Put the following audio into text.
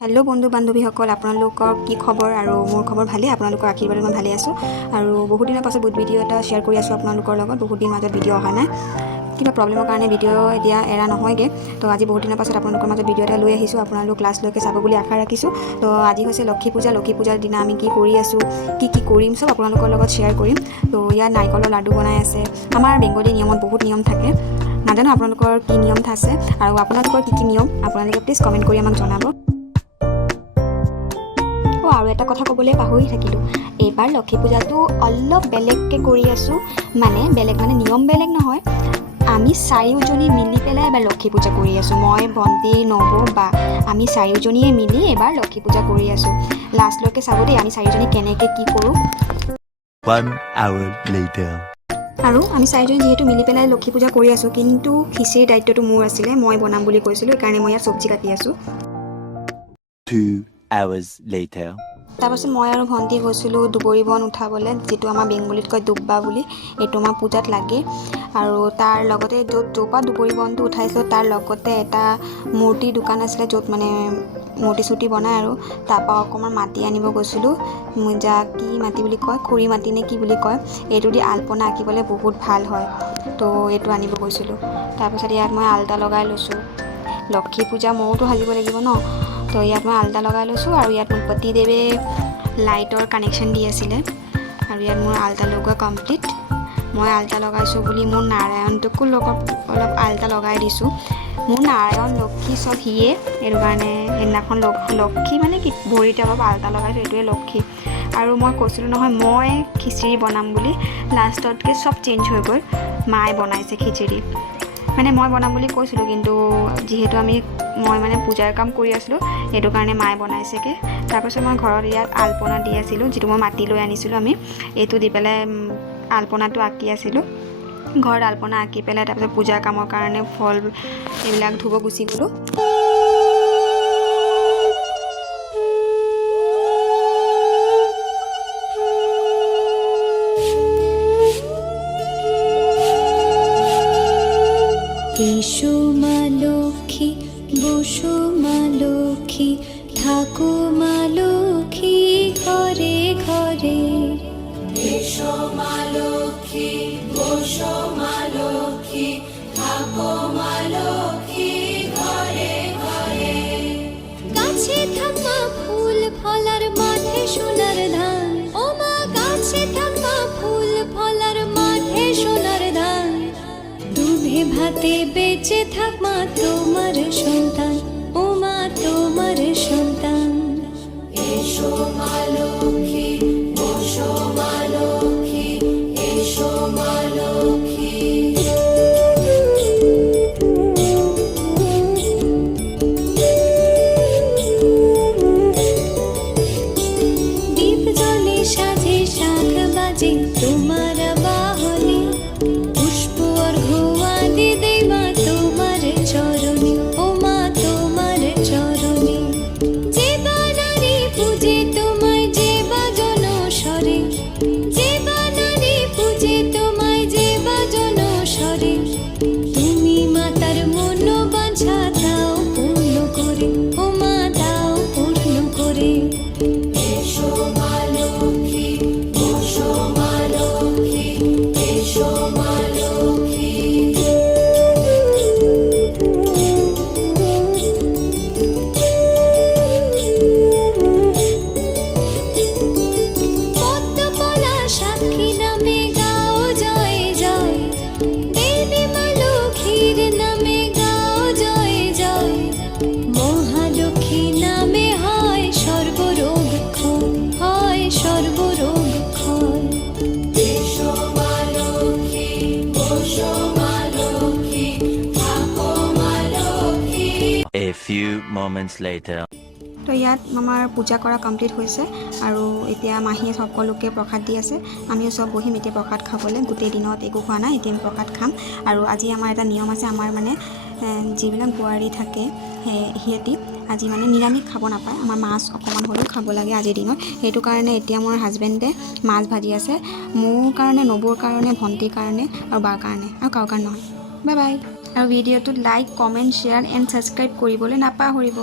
hello बंधु बान्धवीসকল আপোনালোকৰ কি খবৰ আৰু মোৰ খবৰ ভালে আপোনালোকৰ আশীৰ্বাদত মই ভালে আছো আৰু বহুত দিনৰ পাছত ভিডিঅ' এটা শেয়াৰ কৰি আছো আপোনালোকৰ লগত বহুত দিন মাজত ভিডিঅ' অহা নাই কিবা প্ৰবলেমৰ কাৰণে ভিডিঅ' এতিয়া এৰা নহয়গে তো আজি বহুত দিনৰ পাছত আপোনালোকৰ মাজত ভিডিঅ' এটা লৈ আহিছো আপোনালোক ক্লাছলৈকে চাব বুলি আশা ৰাখিছো তো আজি হৈছে লক্ষী পূজাৰ দিনা আমি কি কৰি আছো কি কৰিম সব আপোনালোকৰ লগত শেয়াৰ কৰিম তো ইয়াত নাৰিকলৰ লাডু বনাই আছে আমাৰ বেংগলী নিয়মত বহুত নিয়ম থাকে নাজানো আপোনালোকৰ কি নিয়ম আছে আৰু আপোনালোকৰ কি নিয়ম আপোনালোকে প্লিজ কমেন্ট কৰি আমাক জনাব আৰু এটা কথা ক'বলৈ পাহৰি থাকিলোঁ এইবাৰ লক্ষী পূজাটো অলপ বেলেগকৈ কৰি আছোঁ মানে নিয়ম বেলেগ নহয় আমি চাৰিওজনী মিলি পেলাই এবাৰ লক্ষী পূজা কৰি আছোঁ মই ভণ্টি নব বা আমি চাৰিওজনীয়ে মিলি এবাৰ লক্ষী পূজা কৰি আছোঁ লাষ্টলৈকে চাব দেই আমি চাৰিওজনী কেনেকৈ কি কৰোঁ 1 hour later আৰু আমি চাৰিজনী যিহেতু মিলি পেলাই লক্ষী পূজা কৰি আছোঁ কিন্তু খিচিৰিৰ দায়িত্বটো মোৰ আছিলে মই বনাম বুলি কৈছিলোঁ সেইকাৰণে মই ইয়াত চব্জি কাটি আছোঁ 2 hours later তাৰপাছত মই আৰু ভণ্টি গৈছিলোঁ দুবৰি বন উঠাবলৈ যিটো আমাৰ বেংগলীত কয় দুব্বা বুলি এইটো আমাৰ পূজাত লাগে আৰু তাৰ লগতে য'ৰপৰা দুবৰি বনটো উঠাইছিলোঁ তাৰ লগতে এটা মূৰ্তি দোকান আছিলে য'ত মানে মূৰ্তি চুটি বনাই আৰু তাৰপৰা অকণমান মাটি আনিব গৈছিলোঁ যা কি মাটি বুলি কয় খুৰী মাটি নে কি বুলি কয় এইটো দি আলপনা আঁকিবলৈ বহুত ভাল হয় তো এইটো আনিব গৈছিলোঁ তাৰপিছত ইয়াত মই আলতা লগাই লৈছোঁ লক্ষী পূজা মইওতো সাজিব লাগিব ন তো ইয়াত মই আলতা লগাই লৈছোঁ আৰু ইয়াত মোৰ পতিদেৱে লাইটৰ কানেকশ্যন দি আছিলে আৰু ইয়াত মোৰ আলতা লগোৱা কমপ্লিট মই আলতা লগাইছোঁ বুলি মোৰ নাৰায়ণটোকো অলপ আলতা লগাই দিছোঁ মোৰ নাৰায়ণ লক্ষী চব সিয়ে এইটো কাৰণে সেইদিনাখন লক্ষী মানে কি ভৰিতে অলপ আলতা লগাইছোঁ এইটোৱে লক্ষী আৰু মই কৈছিলোঁ নহয় মই খিচিৰি বনাম বুলি লাষ্টতকৈ চব চেঞ্জ হৈ গ'ল মায়ে বনাইছে খিচিৰি মানে মই বনাম বুলি কৈছিলোঁ কিন্তু যিহেতু মই মানে পূজাৰ কাম কৰি আছিলোঁ সেইটো কাৰণে মায়ে বনাইছেগৈ তাৰপাছত মই ঘৰত ইয়াত আলপনা দি আছিলোঁ যিটো মই মাটি লৈ আনিছিলোঁ আমি এইটো দি পেলাই আলপনাটো আঁকি আছিলোঁ ঘৰত আলপনা আঁকি পেলাই তাৰপিছত পূজাৰ কামৰ কাৰণে ফল এইবিলাক ধুব গুচি গ'লোঁ এসো মা লক্ষ্মী বসো মা লক্ষ্মী থাকো মা লক্ষ্মী ঘরে ঘরে এসো মা লক্ষ্মী বসো মা লক্ষ্মী থাকো মা লক্ষ্মী ঘরে ঘরে গাছে থাকা ফুল ফলার মাঠে সোনার ধান ও মা গাছে থাকা ফুল ফলার মাঠে সোনার ধান দুধে ভাতে বেঁচে থাক মা তোমার সন্তান ও মা তোমার সন্তান এসো মা লক্ষ্মী বসো মা লক্ষ্মী এসো মা লক্ষ্মী দীপ জলে সাজে শাখ বাজে তোমার বাহনে পুষ্প অর্ঘ্য আদি দেই মা তোমার চরণে ও মা তোমার চরণে যে বানারি পূজে তোমায় যে বাজন স্বরে যে বানারি পূজে তোমায় যে বাজন স্বরে তুমি মাতার মন বাঞ্ছা দাও পূর্ণ করে ও মা দাও পূর্ণ করে এসো মা লক্ষ্মী বসো মা লক্ষ্মী এসো মা লক্ষ্মী পদ্মপলা সাক্ষী নামে গাও জয় জয় দেবী মা লক্ষ্মীর নামে গাও জয় জয় মহালক্ষ্মী নামে হয় সর্বরোগ ক্ষয় হয় সর্বরোগ ক্ষয় এসো মা লক্ষ্মী বসো মা লক্ষ্মী থাকো মা Lakshmi A few moments later তো ইয়াত আমাৰ পূজা কৰা কমপ্লিট হৈছে আৰু এতিয়া মাহীয়ে সকলোকে প্ৰসাদ দি আছে আমিও চব বহিম এতিয়া প্ৰসাদ খাবলৈ গোটেই দিনত একো খোৱা নাই এতিয়া আমি প্ৰসাদ খাম আৰু আজি আমাৰ এটা নিয়ম আছে আমাৰ মানে যিবিলাক বোৱাৰী থাকে সিহঁতি আজি মানে নিৰামিষ খাব নাপায় আমাৰ মাছ অকণমান হ'লেও খাব লাগে আজিৰ দিনত সেইটো কাৰণে এতিয়া মোৰ হাজবেণ্ডে মাছ ভাজি আছে মোৰ কাৰণে নবৌৰ কাৰণে ভণ্টিৰ কাৰণে আৰু বাৰ কাৰণে আৰু কাৰো কাৰণে নহয় বাই বাই আৰু ভিডিঅ'টোত like comment share and subscribe কৰিবলৈ নাপাহৰিব